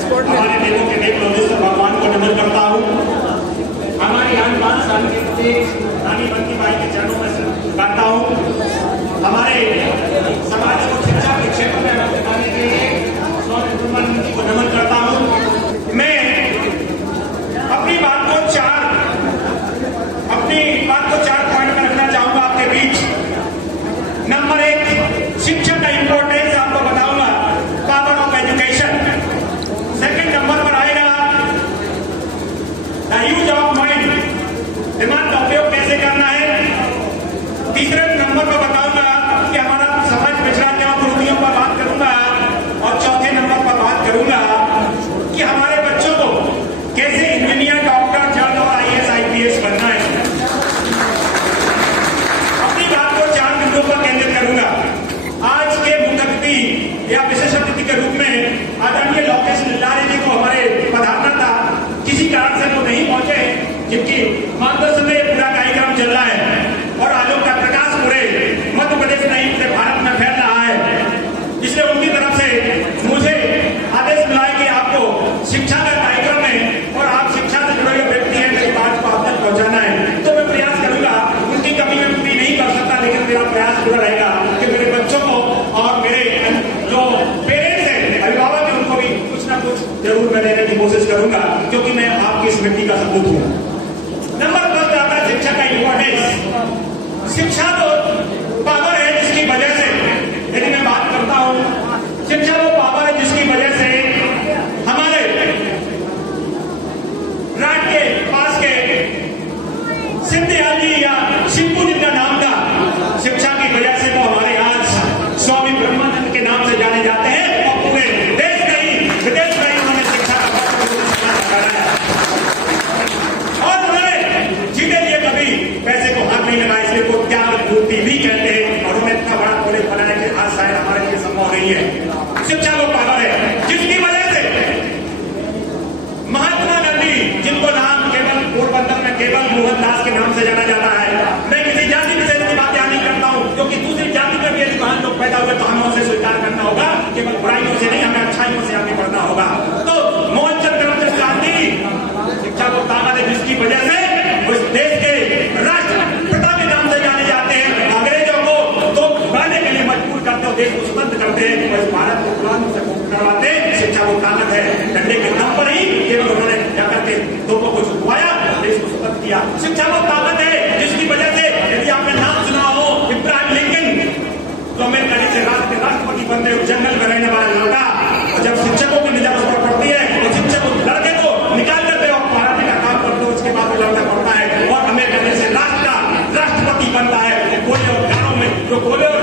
Spot में। हमारे देवों के देव लोकेश्वर भगवान को नमन करता हूँ। हमारी 8-5 साल के बच्चे रानी बंटी बाई के चरणों में गाता हूँ। हमारे समाज को शिक्षा के क्षेत्र में आगे बढ़ाने के लिए स्वामी ब्रह्मानंद जी को नमन करता हूँ। मैं अपनी बात को चार पॉइंट में रखना चाहूंगा आपके बीच। नंबर 1, शिक्षा का इंपॉर्टेंस आपको बताऊंगा, power of education. Second number पर आएगा द यूज ऑफ माइंड, दिमाग का उपयोग कैसे करना है। तीसरे नंबर पर बताऊंगा कि हमारा समाज पिछड़ा क्या त्रुटियों पर बात करूंगा। और चौथे नंबर पर बात करूंगा कि हमारे बच्चों को कैसे इंजीनियर, डॉक्टर, जज और IAS IPS बनना है। अपनी बात को 4 बिंदुओं पर केंद्रित करूंगा। आज के मुख्य अतिथि या विशेष अतिथि के रूप में आदरणीय लोकेश लिल्लारे जी को हमारे पधारना था, किसी कारण से वो नहीं पहुंचे, जिनकी मार्गदर्शन में पूरा कार्यक्रम चल रहा है और आलोक का प्रकाश पूरे मध्य प्रदेश नहीं पूरे भारत में फैल रहा है। इसलिए उनकी तरफ से मुझे आदेश मिला है कि आपको शिक्षा का कार्यक्रम में और आप शिक्षा से जुड़े हुए व्यक्ति हैं, मेरी बात को आप तक पहुंचाना है। तो मैं प्रयास करूंगा, उनकी कमी मैं पूरी नहीं कर सकता, लेकिन मेरा प्रयास पूरा रहेगा कि मेरे बच्चों को और मेरे जो पेरेंट्स हैं, अभिभावक हैं, उनको भी कुछ ना कुछ जरूर मैं देने की कोशिश करूंगा, क्योंकि मैं आपकी इस मिट्टी का सपूत हूं। नंबर 2 आता है शिक्षा का इंपॉर्टेंस। शिक्षा तो पावर है जिसकी वजह से, यदि मैं बात करता हूं, शिक्षा वो पावर है जिसकी वजह से हमारे राज के पास के सिंधियाल जी या शिवपू जिनका नाम था, शिक्षा की वजह से वो हमारे आज स्वामी ब्रह्मानंद के नाम से जाने जाते हैं और पूरे देश नहीं विदेश में उन्होंने शिक्षा का और उन्होंने जीते लिए कभी पैसे को हाथ नहीं लगाया, इसलिए वो त्याग पूर्ति भी कहते हैं। और उन्होंने इतना बड़ा कॉलेज बनाया कि आज शायद हमारे लिए संभव नहीं है। शिक्षा वो पावर है जिसकी वजह से महात्मा गांधी, जिनको नाम केवल पोरबंदर में केवल मोहनदास के नाम से जाना जाता है, मैं किसी जाति विशेष की बात यहाँ नहीं करता हूँ, क्योंकि दूसरी जाति में भी यदि महान लोग पैदा हुए तो हमें उसे स्वीकार करना होगा, केवल बुराइयों से नहीं, हमें अच्छाइयों से आगे बढ़ना होगा। तो मोहनचंद करमचंद गांधी शिक्षा को ताकत है जिसकी वजह से उस देश के राष्ट्रपिता के नाम से जाने जाते हैं। अंग्रेजों को तो बढ़ने के लिए मजबूर करते हो, देश को स्वतंत्र करते हैं और इस भारत को गुलामी से मुक्त करवाते हैं। शिक्षा वो ताकत है, डंडे के दम पर ही केवल उन्होंने जाकर के लोगों को झुकवाया, देश को स्वतंत्र किया। शिक्षा वो ताकत है जिसकी वजह से, यदि आपने नाम सुना हो इब्राहिम लिंकन, तो अमेरिका के राष्ट्रपति बनते हुए जंगल में रहने वाला लड़का, जब शिक्षकों की नजर उस पर पड़ती है तो शिक्षक उस लड़के को निकाल करते और पढ़ाने का काम करते हो, उसके बाद वो लड़का पड़ता है और अमेरिका जैसे राष्ट्रपति बनता है। गोले और कालों में जो गोले और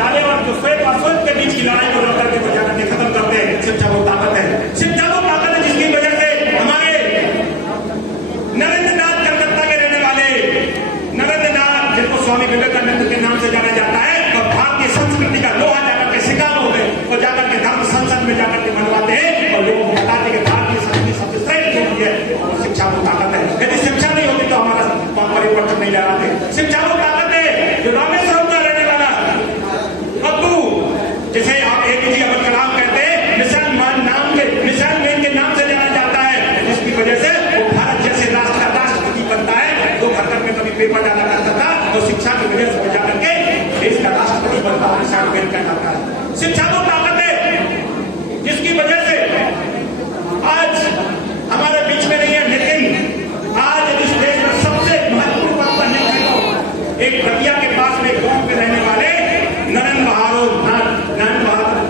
काले और जो श्वेत और श्वेत के बीच की लड़ाई को लड़कर के जाकर के खत्म करते हैं। शिक्षा वो ताकत है, शिक्षा वो ताकत है जिसकी वजह से हमारे नरेंद्र नाथ कलकत्ता के रहने वाले नरेंद्र नाथ, जिनको स्वामी विवेकानंद के नाम से जाना जाता है, और भारतीय संस्कृति का लोहा जाकर के शिकारों में और जाकर के धर्म संसद में जाकर के मनवाते हैं और लोगों को बताते हैं कि भारतीय संस्कृति सबसे श्रेष्ठ होती है और शिक्षा वो ताकत है। यदि शिक्षा नहीं होती तो हमारा परिवर्तन नहीं लगाते। शिक्षा वो ताकत है जो रामेश्वरम का रहने वाला अब्बू, जिसे आप APJ अब्दुल कलाम कहते हैं, मिसाइल मैन के नाम से जाना जाता है, जिसकी वजह से वो भारत जैसे राष्ट्र का राष्ट्रपति बनता है। तो घर में कभी पेपर डाला करता था तो शिक्षा की वजह से जाकर के देश का राष्ट्रपति बनता है, मिसाइल मैन कहलाता है। शिक्षा वो ताकत है जिसकी वजह से आज हमारे बीच में नहीं है, लेकिन आज इस देश में सबसे महत्वपूर्ण पद पर नहीं है। एक रतिया के पास में गांव में रहने वाले नरेंद्र बहादुर,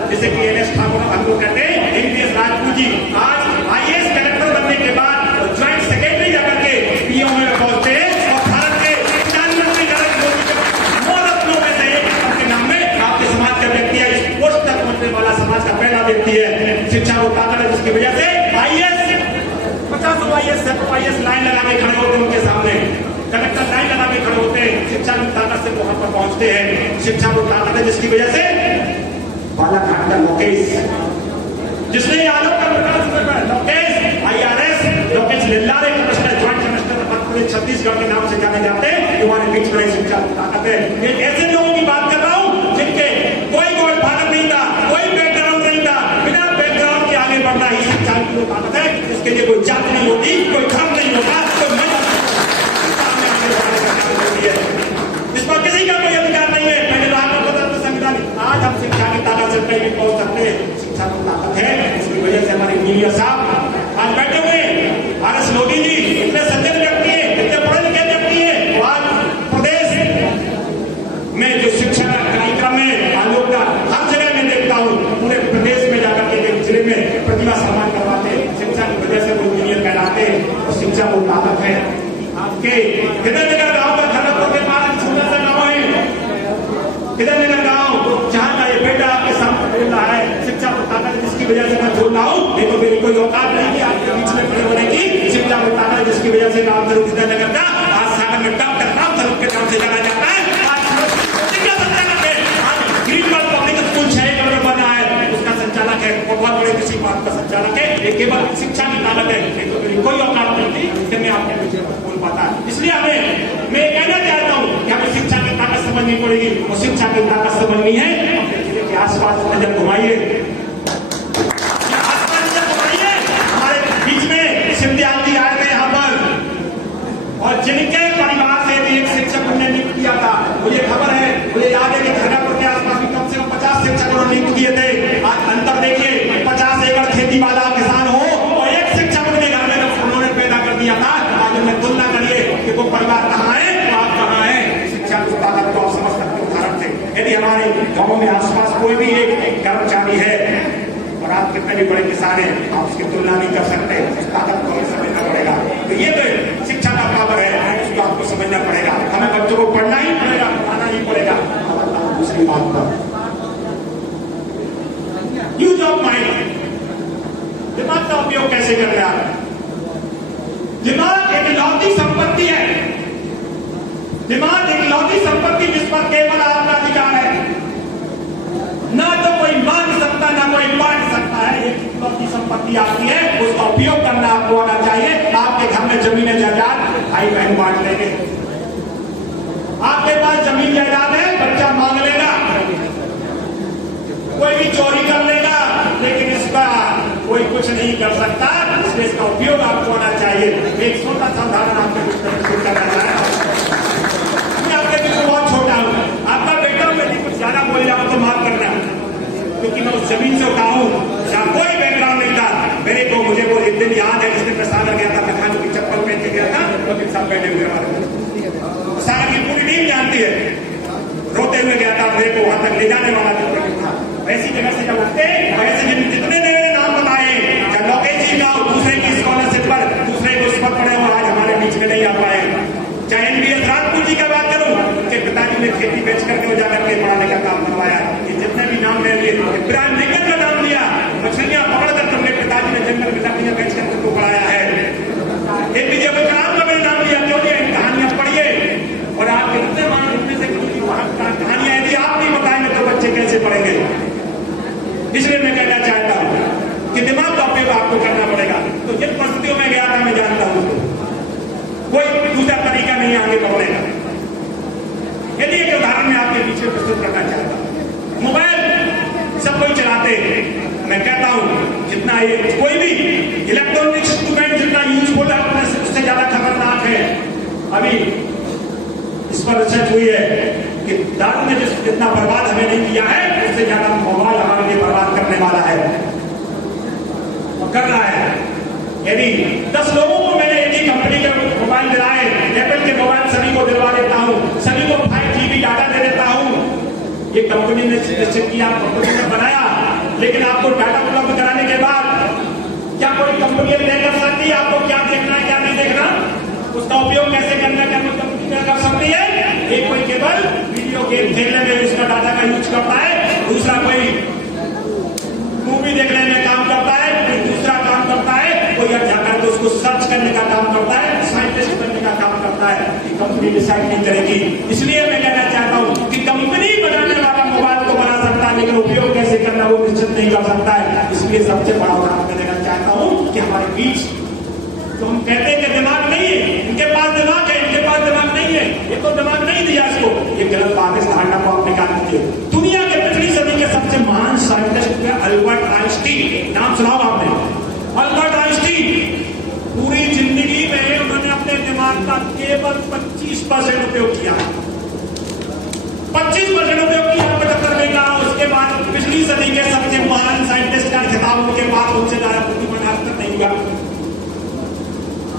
जैसे कि NS ठाकुर हम लोग कहते हैं, NPS राजपूत जी, आज IAS कलेक्टर बनने के बाद ज्वाइंट सेक्रेटरी जाकर के PO में पहुंचते हैं और भारत के प्रधानमंत्री नरेंद्र मोदी के मोहरत्नों में से आपके नाम में आपके समाज का व्यक्ति है, इस पोस्ट तक पहुंचने वाला समाज का पहला व्यक्ति है। शिक्षा वो ताकत है जिसकी वजह से IAS 50 IAS लाइन लगा के खड़े होते हैं, उनके सामने कलेक्टर लाइन लगा के खड़े होते हैं, शिक्षा की ताकत से वहां पर पहुंचते हैं। शिक्षा वो ताकत है जिसकी वजह से बालाघाट का लोकेश, जिसने आलोक का प्रकाश, Lokesh IRS Lokesh Lillare commissioner, joint commissioner पूरे छत्तीसगढ़ के नाम से जाने जाते हैं, हमारे बीच में शिक्षा ताकत है। एक ऐसे लोगों की बात कर रहा हूं जिनके कोई गॉडफादर नहीं था, कोई बैकग्राउंड नहीं था, बिना बैकग्राउंड के आगे बढ़ना ही शिक्षा की वो ताकत है, इसके लिए कोई जात नहीं होती, कोई धर्म नहीं होता, कोई इस पर किसी का कोई अधिकार नहीं है। मैंने तो आपको बताया तो संविधान, आज हम शिक्षा की ताकत से कहीं भी पहुंच सकते हैं, शिक्षा की ताकत है। इसकी वजह से हमारे इंजीनियर साहब आज बैठे हुए आर.एस. मोदी जी इतने सज्जन व्यक्ति है, इतने पढ़े लिखे व्यक्ति है, आज प्रदेश में जो शिक्षा कार्यक्रम है आलोक का हर जगह मैं देखता हूँ, पूरे प्रदेश में जाकर के जिले में प्रतिभा सम्मान करवाते हैं। शिक्षा की वजह से वो इंजीनियर कहलाते हैं और शिक्षा वो ताकत है। आपके हिदयनगर गांव का खड़गपुर के पास छोटा सा गांव है, हिदयनगर गांव, जहां का ये बेटा आपके सामने बोल रहा है, शिक्षा को ताकत जिसकी वजह से मैं बोल रहा हूँ, नहीं तो मेरी कोई औकात नहीं है आपके बीच में खड़े होने की। शिक्षा को ताकत जिसकी वजह से नाम स्वरूप हिदयनगर का आज सागर में डॉक्टर नाम स्वरूप के नाम से जाना जाता है। पब्लिक स्कूल 6 एकड़ में बना है, उसका संचालक है, बहुत बड़े किसी बात का संचालक है। ये केवल शिक्षा की ताकत है, नहीं तो मेरी कोई औकात नहीं थी कि मैं आपके पीछे बोल पाता। इसलिए मैं कहना चाहता हूँ कि हमें शिक्षा की ताकत समझनी पड़ेगी और शिक्षा की ताकत समझनी है। अपने जिले के आसपास नजर घुमाइए, हमारे बीच में सिंधियाल जी आए थे यहाँ पर, और जिनके परिवार से भी एक शिक्षक ने नियुक्त किया था, मुझे खबर है, मुझे याद है कि खड़गपुर के आसपास भी कम से कम 50 शिक्षकों ने नियुक्त किए थे। आज अंतर देखिए, 50 एकड़ खेती वाला किसान हो और एक शिक्षक उनके घर में उन्होंने पैदा कर दिया था। आज उन्हें तुलना करिए कि वो परिवार कहाँ है, आप कहाँ है। शिक्षा की ताकत को आप समझ सकते हो उदाहरण से। यदि हमारे गाँव में आसपास कोई भी एक कर्मचारी है और आप कितने भी बड़े किसान हैं, आप उसकी तुलना नहीं कर सकते, उस ताकत को हमें समझना पड़ेगा। तो ये तो शिक्षा का पावर है, उसको आपको समझना पड़ेगा। हमें बच्चों को पढ़ना ही पड़ेगा, पढ़ाना ही पड़ेगा। दूसरी बात पर यूज ऑफ माइंड, दिमाग का उपयोग कैसे कर रहा है। दिमाग एक लौकिक संपत्ति है, दिमाग एक लौकिक संपत्ति जिस पर केवल आपका अधिकार है, ना तो कोई मांग सकता ना कोई बांट सकता है। एक लौकिक संपत्ति आपकी है, उसका उपयोग करना आपको आना चाहिए। आपके घर में जमीन जायदाद भाई बहन बांट लेंगे, आपके पास जमीन जायदाद है, बच्चा मांग लेगा, कोई भी चोरी कर लेगा, लेकिन इसका कोई कुछ नहीं कर सकता। इसलिए इसका उपयोग आपको आना चाहिए। एक छोटा सा उदाहरण आपके करना चाहता हूं। मैं आपके बीच में बहुत छोटा हूं, आपका बेटा यदि कुछ ज्यादा बोल जाऊं तो माफ करना, क्योंकि मैं उस जमीन से उठा हूं जहां कोई बैकग्राउंड नहीं था। मेरे को मुझे वो एक दिन याद है जिसने मैं सागर गया था, मैं खाने की चप्पल पहन के गया था, तो सब बैठे हुए हमारे सागर की पूरी टीम जानती है, रोते हुए गया था, मेरे को वहां तक ले जाने वाला था। ऐसी जगह से जब उठते, ऐसे जितने नाम बताए, चाहे लोकेश जी का दूसरे की स्कॉलरशिप पर, दूसरे को उस पर पड़े हो, आज हमारे बीच में नहीं आ पाए। चाहे NBS राजपूत जी का बात करूं, उनके पिताजी ने खेती बेच करके वो जाकर के पढ़ाने का काम करवाया। ये जितने भी नाम ले लिए, इब्राहिम लिंकन का नाम लिया, मछलियां पकड़कर तुमने पिताजी ने जंगल में लकड़ियां बेच करके को पढ़ाया है। APJ अब्दुल कलाम का मैंने नाम लिया, क्योंकि कहानियां पढ़िए और आप इतने मान इतने से कहानियां यदि आप नहीं बताएंगे तो बच्चे कैसे पढ़ेंगे। इसलिए मैं कहना चाहता हूं कि दिमाग का उपयोग आपको करना पड़ेगा। तो जिन परिस्थितियों में गया था मैं जानता हूं, कोई दूसरा तरीका नहीं आगे बढ़ने का। यदि एक उदाहरण मैं आपके पीछे प्रस्तुत करना चाहता हूं, मोबाइल सब कोई चलाते हैं, मैं कहता हूं जितना ये कोई भी इलेक्ट्रॉनिक्स इंस्ट्रूमेंट जितना यूजफुल है उससे ज्यादा खतरनाक है। अभी इस पर रिसर्च हुई है कि दारू ने जितना बर्बाद हमें नहीं किया है, उससे ज्यादा मोबाइल हमारे लिए बर्बाद करने वाला है और कर रहा है। यदि 10 लोगों को मैंने एक ही कंपनी के मोबाइल दिलाए, एप्पल के मोबाइल सभी को दिलवा देता हूं, सभी को 5GB डाटा दे देता हूं, ये कंपनी ने निश्चित किया, कंपनी ने बनाया, लेकिन आपको डाटा उपलब्ध कराने के बाद क्या कोई कंपनी तय कर सकती है आपको क्या देखना है क्या नहीं देखना, उसका उपयोग कैसे करना है, क्या कोई कंपनी तय कर सकती है? एक कोई केवल वीडियो गेम खेलने में उसका डाटा का यूज करता है, दूसरा कोई मूवी देखने में काम करता है, कोई दूसरा काम करता है, कोई जाकर के उसको सर्च करने का काम करता है, साइंटिस्ट बनने का काम करता है। ये कंपनी डिसाइड नहीं करेगी। इसलिए मैं कहना चाहता हूं कि कंपनी बनाने वाला मोबाइल को बना सकता है, लेकिन उपयोग कैसे करना वो निश्चित नहीं कर सकता है। इसलिए सबसे बड़ा उदाहरण मैं देना चाहता हूं कि हमारे बीच तो हम कहते हैं कि दिमाग नहीं है, इनके पास दिमाग है, इनके पास दिमाग नहीं है, ये तो दिमाग नहीं दिया इसको, ये गलत बात है। इस धारणा को आप निकाल दीजिए। दुनिया के पिछली सदी के सबसे महान साइंटिस्ट अल्बर्ट आइंस्टीन, नाम सुना आपने? अल्बर्ट केवल 25% उपयोग किया, 25% उपयोग किया 75 में का। उसके बाद पिछली सदी के सबसे महान साइंटिस्ट का खिताब उनके पास, उनसे ज्यादा बुद्धिमान आज तक नहीं हुआ।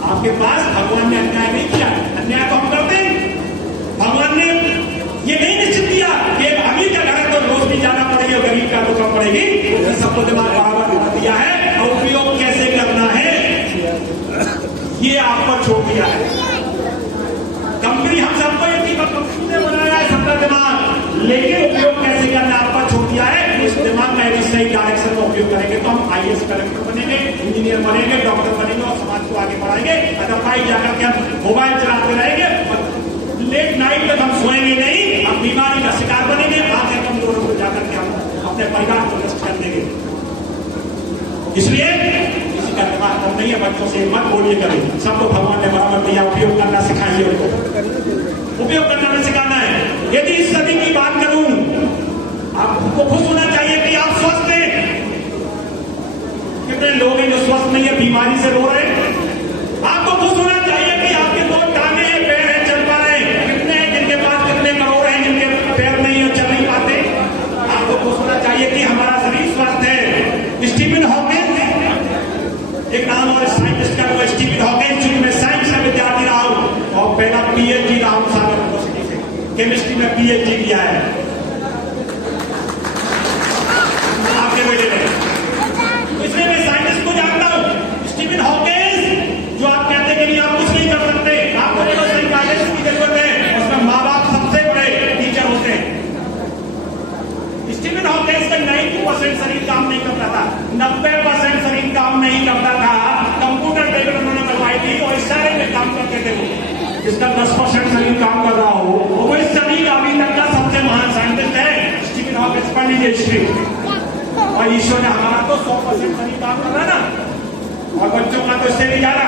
आपके पास भगवान ने अन्याय नहीं किया, अन्याय तो हम करते हैं। भगवान ने ये नहीं निश्चित किया कि अमीर का घर है तो रोशनी ज्यादा पड़ेगी और गरीब का तो कम पड़ेगी, सबको दिमाग बराबर दिया है। और उपयोग कैसे करना है ये आप पर छोड़ दिया है। कंपनी हम सबको एक कंपनी ने बनाया है सबका दिमाग, लेकिन उपयोग कैसे करना आप पर छोड़ दिया है। इस दिमाग का यदि सही डायरेक्शन में उपयोग करेंगे तो हम IAS कलेक्टर बनेंगे, इंजीनियर बनेंगे, डॉक्टर बनेंगे और समाज को आगे बढ़ाएंगे। अदरवाइज जाकर के हम मोबाइल चलाते रहेंगे, लेट नाइट तक हम सोएंगे नहीं, हम बीमारी का शिकार बनेंगे, आगे कमजोर हो जाकर के हम अपने परिवार को नष्ट कर देंगे। इसलिए किसी का दिमाग कम नहीं है, बच्चों से मत बोलिए कभी, सबको भगवान ने बराबर दिया, उपयोग करना सिखाइए, उनको उपयोग करना में सिखाना है। यदि इस सदी की बात करूं, आपको खुश होना चाहिए कि आप स्वस्थ हैं। कितने लोग हैं जो स्वस्थ नहीं है, बीमारी से रो रहे हैं। आपको खुश होना चाहिए कि आपके दो टांगे हैं, पैर हैं, चल पा रहे हैं। कितने हैं जिनके पास कितने करोड़ हैं जिनके पैर नहीं है, चल नहीं पाते। आपको खुश होना चाहिए कि हमारा शरीर स्वस्थ है। स्टीफन हॉकिंस, एक नाम और साइंटिस्ट का वो स्टीफन हॉकिंस, चूंकि मैं साइंस का विद्यार्थी रहा हूं और पहला PhD रहा हूं सागर यूनिवर्सिटी से, केमिस्ट्री में PhD किया है आपके बेटे ने। इसलिए मैं साइंटिस्ट को जानता हूं। स्टीफन हॉकिंस, जो आप कहते हैं कि नहीं आप कुछ नहीं कर सकते, आपको केवल सही गाइडेंस की जरूरत है, उसमें माँ बाप सबसे बड़े टीचर होते हैं। स्टीफन हॉकिंस का 90% शरीर काम नहीं करता था, 90% शरीर काम नहीं करता था। कंप्यूटर टेबल उन्होंने करवाई थी और इशारे में काम करते थे। जिसका 10% शरीर काम कर रहा हो वो इस सदी का अभी तक का सबसे महान साइंटिस्ट है स्टीफन हॉकिंस। पढ़ लीजिए हिस्ट्री। और ईश्वर ने हमारा तो 100% शरीर काम कर रहा है ना, और बच्चों का तो इससे नहीं जाना,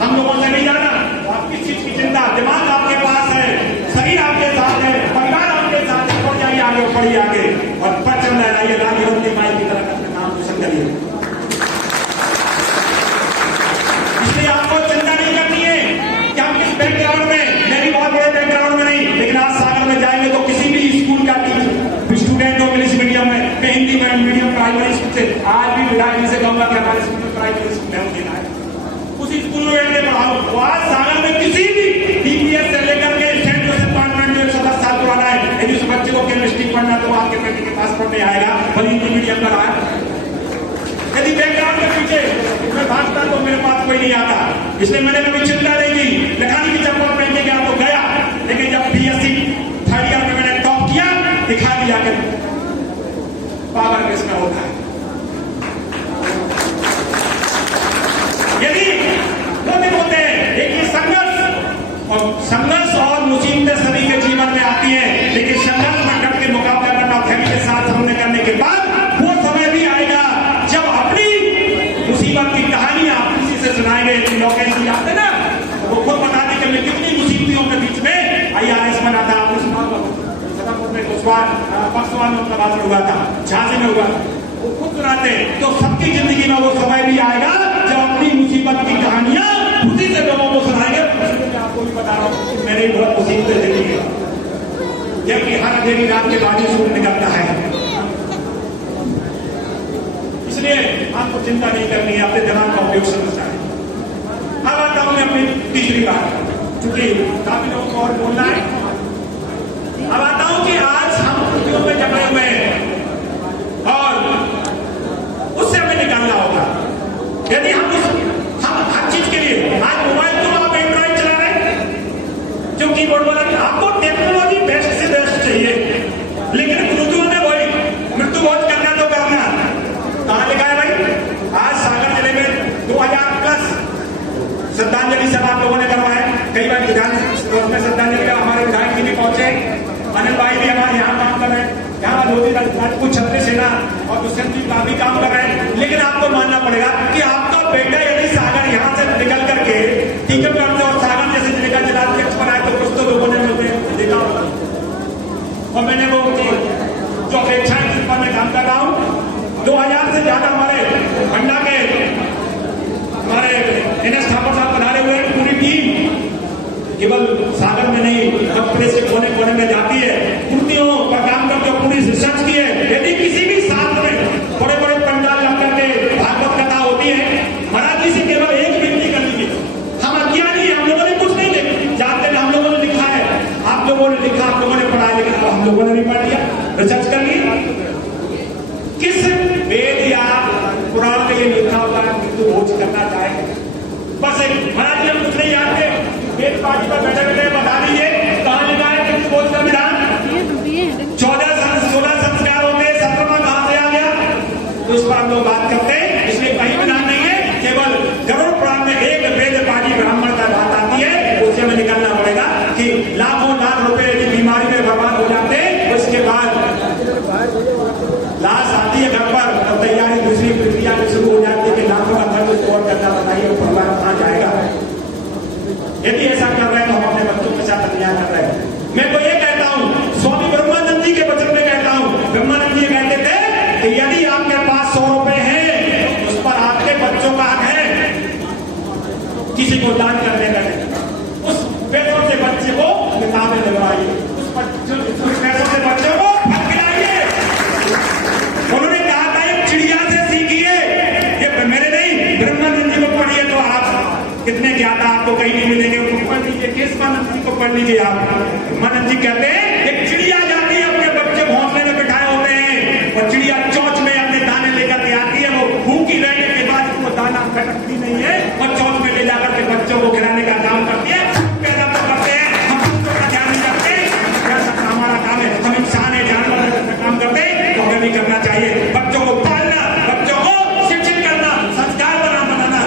हम लोगों से नहीं जाना। आप किस चीज की चिंता, दिमाग आपके पास है, शरीर आपके साथ है, परिवार आपके साथ है, बढ़ जाइए आगे, बढ़िए आगे और पचन लहराइए, रानी रंती माई की तरह अपने नाम रोशन करिए। इसलिए आपको चिंता नहीं करनी है कि हम किस बैकग्राउंड में, मैं भी बहुत बड़े बैकग्राउंड में नहीं, लेकिन आज सागर में जाएंगे तो किसी भी स्कूल का स्टूडेंट हो इंग्लिश मीडियम में, मैं हिंदी मीडियम प्राइमरी स्कूल से, आज भी विधायक से कहूंगा कि हमारे स्कूल में प्राइमरी स्कूल में देना है, उसी स्कूल में बैठ के पढ़ाओ। आज सागर में किसी भी DPS से लेकर के सेंट जोसेफ कॉन्वेंट जो 110 साल पुराना है, यदि उस बच्चे को केमिस्ट्री पढ़ना तो आपके बेटे के पास पढ़ने आएगा, भले हिंदी मीडियम का रहा है। यदि बैकग्राउंड के पीछे मैं भागता तो मेरे पास कोई नहीं आता, इसलिए मैंने कभी चिंता नहीं की। लखानी की चप्पल पहन के गया तो गया, लेकिन जब BSc 3rd ईयर में मैंने टॉप किया, दिखा दिया कि पावर किसका होता है। यदि वो दिन होते हैं, एक संघर्ष और मुसीबतें सभी के जीवन में आती है, लेकिन संघर्ष में डट के मुकाबला करना, धैर्य के साथ हमने करने के बाद वो समय भी आएगा जब अपनी मुसीबत की कहानियां आप किसी से सुनाएंगे। लोग ऐसी आते ना, वो खुद बताते कि मैं कितनी मुसीबतों के बीच में IRS बना था, आपने सुना पक्षवान में भाषण हुआ था, झांसी में हुआ था, वो खुद सुनाते। तो सबकी जिंदगी में वो समय भी आएगा जब अपनी मुसीबत की कहानियां उसी से लोगों को सुनाएंगे। आपको भी बता रहा हूँ मैंने बहुत मुसीबतें देखी है, जबकि हर अंधेरी रात के बाद सूर्य निकलता है। इसलिए आपको चिंता नहीं करनी है, अपने दिमाग का उपयोग समझना है। अब आता हूं मैं अपनी तीसरी बात, क्योंकि काफी लोगों को और बोलना है। अब आता हूं कि आज हम खुशियों में जमे हुए हैं और उससे हमें निकालना होगा। यदि हम हर चीज के लिए, आज मोबाइल तो आप एंड्रॉइड चला रहे हैं, जो कीबोर्ड वाला, आपको टेक्नोलॉजी बेस्ट से बेस्ट चाहिए, लेकिन मृत्यु में वही मृत्यु भोज करना तो करना। कहां लिखा है भाई? आज सागर जिले में 2000+ श्रद्धांजलि सभा आप लोगों ने करवाया। कई बार विधान में श्रद्धांजलि का हमारे विधायक जी भी पहुंचे, अनिल भाई भी हमारे यहाँ काम कर रहे हैं, यहाँ मोदी राजपूत छत्तीस सेना और दुष्यंत जी काफी काम कर रहे हैं। लेकिन आपको मानना पड़ेगा कि आपका बेटा यदि सागर यहाँ से निकल करके टीकमगढ़ से और सागर जैसे जिले का जिलाध्यक्ष बनाए तो कुछ तो लोगों ने मिलते देखा होगा। और मैंने वो जो अपेक्षाएं जिन पर मैं काम कर रहा हूँ, 2000 से ज्यादा हमारे भंडा के हमारे NS ठाकुर साहब बना रहे हुए पूरी टीम, केवल होने में जाती है, कुर्तियों का काम करके पूरी रिसर्च की है। यदि किसी भी शास्त्र में बड़े बड़े पंडाल लग करके भागवत कथा होती है, महाराज जी से केवल एक विनती कर लीजिए, हम अज्ञानी हैं, हम लोगों ने कुछ नहीं जानते, हम लोगों ने लिखा है, आप लोगों ने लिखा, आप लोगों ने पढ़ा, लेकिन हम लोगों ने नहीं पढ़ लिया, रिसर्च कर लिया। किस वेद या पुराण में ये लिखा होता है मृत्यु भोज करना चाहे? बस एक महाराज जी हम कुछ नहीं जानते, वेद पार्टी पर बैठे बैठे बता दीजिए कहाँ लिखा है मृत्यु भोज का विधान? 16 संस्कार होते हैं, 17वां कहां से आ गया? तो इस पर हम लोग बात करते हैं, इसलिए कहीं विधान नहीं है, केवल गरुड़ पुराण में एक वेद पार्टी ब्राह्मण का बात आती है, उससे हमें निकलना पड़ेगा कि लाखों लाख रुपए यदि बीमारी में बर्बाद हो जाते हैं, उसके बाद लाश आती है घर पर, तब तैयारी दूसरी प्रक्रिया में शुरू हो जाती है कि लाखों का खर्च उसको और करना, बताइए परिवार कहाँ जाएगा? यदि ऐसा कर रहे हैं तो हम अपने बच्चों के साथ अन्याय कर रहे हैं। मैं तो ये कहता हूँ, स्वामी ब्रह्मानंद जी के वचन में कहता हूँ, ब्रह्मानंद जी कहते थे कि यदि आपके पास 100 रुपए हैं, उस पर आपके बच्चों का हक है किसी को दान करने का, उस पैसों से बच्चे को किताबें दिलवाइए, उस पैसों से बच्चों को फल खिलाइए। उन्होंने कहा था एक चिड़िया से सीखिए, ये मेरे नहीं, ब्रह्मानंद जी को पढ़िए तो आप कितने ज्ञाता आपको कहीं नहीं मिलेंगे, उनको पढ़ लीजिए, केशवानंद जी को पढ़ लीजिए आप। ब्रह्मानंद जी कहते हैं एक चिड़िया जाती है, अपने बच्चे घोंसले में बिठाए होते हैं, और चिड़िया चोंच में अपने दाने लेकर के आती है, वो भूखी रहने के बाद उसको दाना खटकती नहीं है, और चोंच में ले जाकर के बच्चों को खिलाने का काम करती है। पैदा तो करते हैं, हम बच्चों का ध्यान नहीं रखते, ऐसा हमारा काम है, हम इंसान है, जानवर का काम करते हैं, तो हमें भी करना चाहिए। बच्चों को पालना, बच्चों को शिक्षित करना, संस्कार बनाना,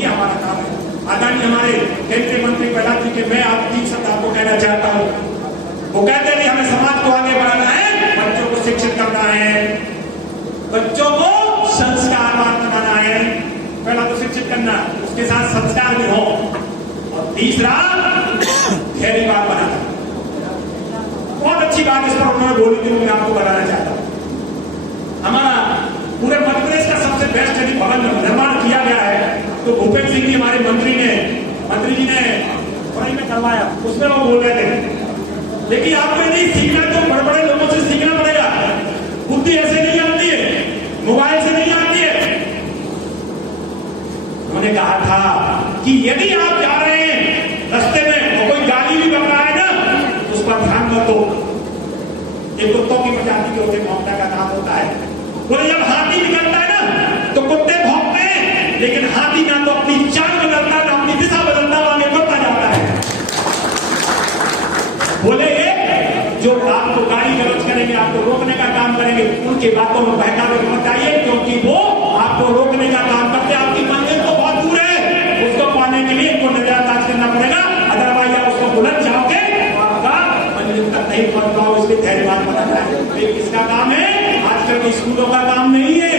ये हमारा काम है। आदरणीय हमारे केंद्रीय मंत्री प्रहलाद जी के मैं आप 3 शब्द आपको कहना चाहता हूँ। वो कहते हैं कि हमें समाज को आगे बढ़ाना है, बच्चों को शिक्षित करना है, बच्चों को संस्कारवान बनाना है। पहला तो शिक्षित करना, उसके साथ संस्कार भी हो, और तीसरा धैर्यवान बनाना। बहुत अच्छी बात इस पर उन्होंने बोली थी, मैं आपको बताना चाहता हूँ। हमारा पूरे मध्य प्रदेश का सबसे बेस्ट यदि भवन निर्माण किया गया है तो भूपेंद्र सिंह जी हमारे मंत्री जी ने पढ़ाई में करवाया, उसमें वो बोल रहे थे, लेकिन आपको यदि सीखना तो बड़े बड़े लोगों से सीखना पड़ेगा, बुद्धि ऐसे नहीं आती है, मोबाइल से नहीं आती है। उन्होंने कहा था कि यदि आप जा रहे हैं रास्ते में और कोई गाली भी बक रहा है ना, उस पर ध्यान मत दो। ये कुत्तों की प्रजाति के होते भौंकने का काम होता है। बोले जब हाथी निकलता है ना तो कुत्ते भौंकते हैं, लेकिन हाथी ना तो अपनी चाल बदलता है, ना अपनी दिशा बदलता है, आगे बढ़ता जाता है। बोले जो आपको गाली गलौज करेंगे, आपको रोकने का काम करेंगे, उनकी बातों में बहकावे मत आइए, क्योंकि वो आपको रोकने का काम करते हैं। आपकी मंजिल तो बहुत दूर है, उसको पाने के लिए इनको नजरअंदाज करना पड़ेगा, अदरवाइज आप उसको बुलंद जाओगे आपका मंजिल तक नहीं पहुंच पाओ। इसलिए धैर्यवान बनाना है। ये किसका काम है? आजकल के स्कूलों का काम नहीं है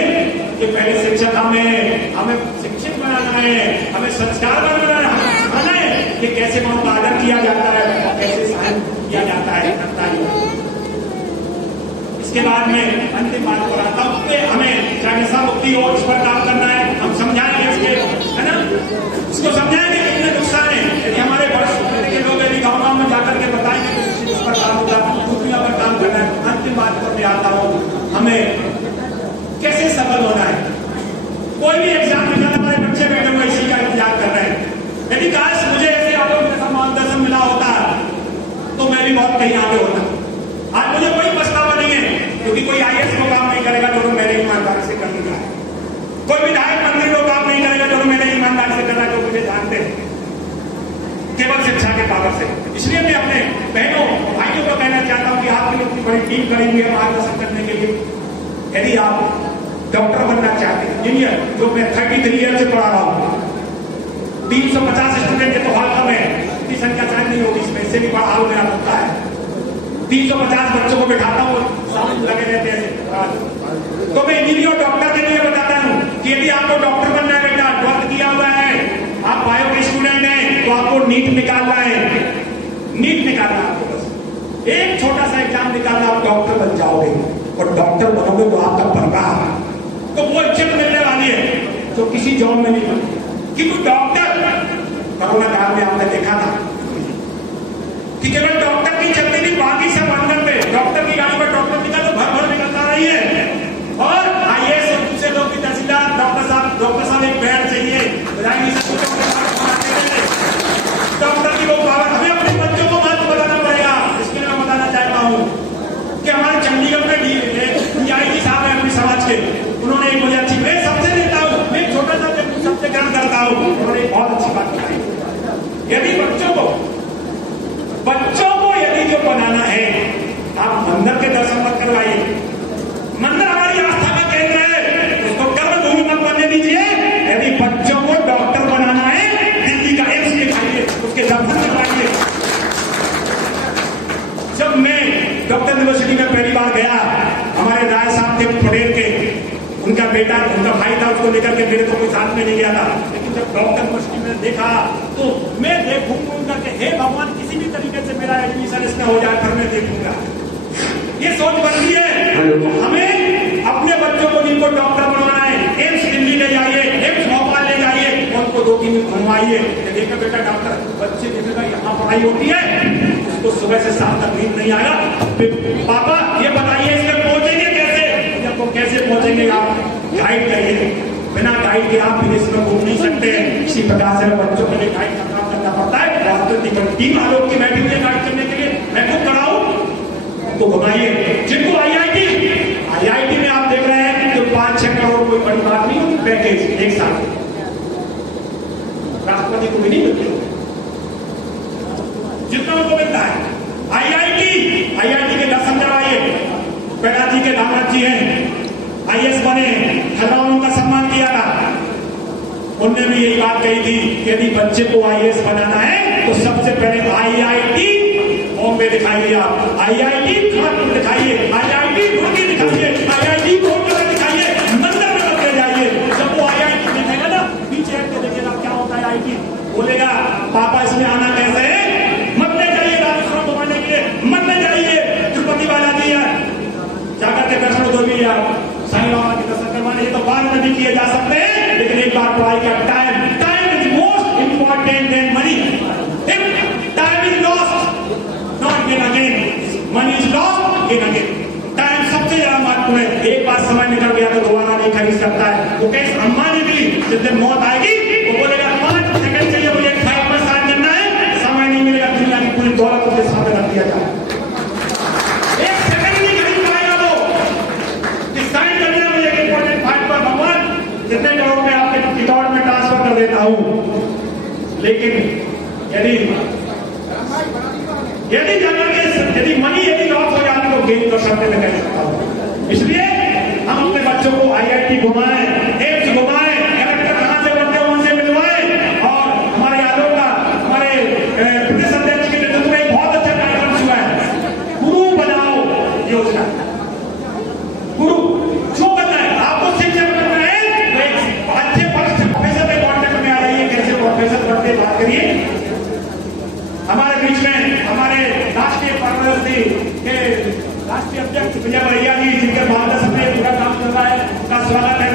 कि पहले शिक्षक हमें शिक्षित बनाना है, हमें संस्कार बनाना है, हमें सिखाना है कि कैसे वहां का आदर किया जाता है, कैसे सहन किया जाता है। इसके बाद में अंतिम बात पर आता हूं कि हमें चाहे नशा मुक्ति हो, इस पर काम करना है। हम समझाएंगे इसके, है ना, इसको समझाएंगे कितने नुकसान है। यदि हमारे बड़े के लोग यदि गाँव में जाकर के बताएंगे तो इस पर काम होगा, दूसरियों पर काम करना है। अंतिम बात पर मैं आता हूँ, हमें कैसे सफल होना है। कोई भी एग्जाम निकालने हमारे बच्चे बैठे हुए इसी का इंतजार कर रहे हैं। यदि काश मुझे ऐसे आलोक जैसा मार्गदर्शन मिला होता तो मैं भी बहुत कहीं आगे होता। आज मुझे कोई पछतावा नहीं है, क्योंकि कोई आईएएस को काम नहीं करेगा जो मैंने ईमानदारी से कर लिया है, कोई विधायक मंत्री को काम नहीं करेगा जो मैंने ईमानदारी से करना, जो मुझे जानते हैं केवल शिक्षा के पावर से। इसलिए मैं अपने बहनों भाइयों को कहना चाहता हूँ कि आपके लिए इतनी बड़ी टीम बनी हुई है मार्गदर्शन करने के लिए। यदि आप डॉक्टर बनना चाहते हैं, इंजीनियर, जो मैं 33 ईयर से पढ़ा रहा हूँ, 350 स्टूडेंट है तो हाल कम है, इतनी संख्या शायद नहीं होगी, इसमें इससे भी बड़ा हाल मेरा होता है। 350 बच्चों को बैठाता हूँ, सामने लगे रहते हैं। तो मैं इंजीनियर डॉक्टर के लिए बताता हूँ कि यदि आपको डॉक्टर बनना है, बेटा 12th किया हुआ है, आप बायो के स्टूडेंट हैं, तो आपको नीट निकालना है। नीट निकालना आपको, बस एक छोटा सा एग्जाम निकालना, आप डॉक्टर बन जाओगे। और डॉक्टर बनोगे तो आपका परिवार तो वो इज्जत मिलने वाली है जो किसी जॉब में नहीं मिलती। क्योंकि डॉक्टर कोरोना काल में आपने देखा था कि केवल डॉक्टर की इज्जत नहीं, बाकी बेटा, उनका भाई था, उसको लेकर के मेरे तो कोई साथ में नहीं गया था। लेकिन जब डॉक्टर मुश्किल में देखा तो मैं देखूंगा कि हे भगवान, किसी भी तरीके से मेरा एडमिशन इसमें हो जाए, फिर मैं देखूंगा। ये सोच बनती है। तो हमें अपने बच्चों को जिनको डॉक्टर बनवाना है, एम्स दिल्ली ले जाइए, एम्स भोपाल ले जाइए, उनको 2-3 दिन घुमवाइए। देखा बेटा डॉक्टर, बच्चे देखेगा यहाँ पढ़ाई होती है, इसको सुबह से शाम तक नींद नहीं आया, पापा ये बताइए इसमें पहुंचेंगे कैसे? आपको कैसे पहुंचेंगे? आप गाइड करिए, बिना गाइड के आप विदेश में घूम नहीं सकते। इसी प्रकार से बच्चों के लिए गाइड का काम करना पड़ता है। और तो टीम आलोक की बैठी हुई है गाइड करने के लिए, मैं खुद कराऊं तो घुमाइए। जिनको आईआईटी में आप देख रहे हैं तो 5-6 करोड़ कोई बड़ी बात नहीं होती, पैकेज एक साल राष्ट्रपति को भी नहीं मिलते, जितना उनको मिलता है। आईआईटी के दर्शन करवाइए। पेड़ा जी के दामाद जी हैं, आईएएस बने, खरवान उनका सम्मान किया था। उनने भी यही बात कही थी कि यदि बच्चे को आईएएस बनाना है तो सबसे पहले आईआईटी बॉम्बे दिखाइए, आप आईआईटी कानपुर दिखाइए, आईआईटी दिल्ली दिखाइए, आईआईटी कोलकाता दिखाइए, मंदिर में मत ले जाइए। जब वो आईआईटी दिखेगा ना, पीछे हट के देखिएगा क्या होता है। आईआईटी बोलेगा पापा इसमें आना कैसे है, मत ले जाइए राजस्थान घुमाने के लिए, मत ले जाइए तिरुपति बालाजी है, जाकर के दर्शन दो भी आप साईं बाबा के दर्शन करवाने। ये तो बाद में भी किए जा सकते हैं, लेकिन एक बार पढ़ाई का time is most important than money. Time is lost not gain again, money is lost gain again. Time सबसे ज्यादा महत्वपूर्ण है। एक बार समय निकल गया तो दोबारा नहीं खरीद सकता है। वो कैसे अंबानी भी जिस दिन मौत आएगी वो बोलेगा 5 सेकंड चाहिए मुझे, 5 पर साथ करना है, समय नहीं मिलेगा, दुनिया की पूरी दौलत उसके सामने रख दिया जाए। एक सेकंड नहीं खरीद पाएगा वो। डिसाइड करना मुझे एक इंपॉर्टेंट फाइल पर, भगवान जितने करोड़ में आपके अकाउंट में ट्रांसफर कर देता हूं। लेकिन यदि मनी लॉस हो जाती तो गेन कर सकते मैं कह सकता हूं। इसलिए हम अपने बच्चों को आईआईटी घुमाएं, एम्स घुमाएं, कलेक्टर कहां से बनते हैं उनसे मिलवाएं। और हमारे आलोक का, हमारे प्रदेश अध्यक्ष के नेतृत्व में बहुत अच्छा कार्यक्रम हुआ है, गुरु बनाओ योजना। गुरु जो बनना है, आपको शिक्षक बनना है तो एक अच्छे प्रोफेसर के कॉन्टेक्ट में आ जाइए, कैसे प्रोफेसर बनते बात करिए। हमारे बीच में हमारे राष्ट्रीय पार्टी के राष्ट्रीय अध्यक्ष विजय भैया जी, जिनके मार्गदर्शन में पूरा काम चल रहा है, उनका स्वागत है।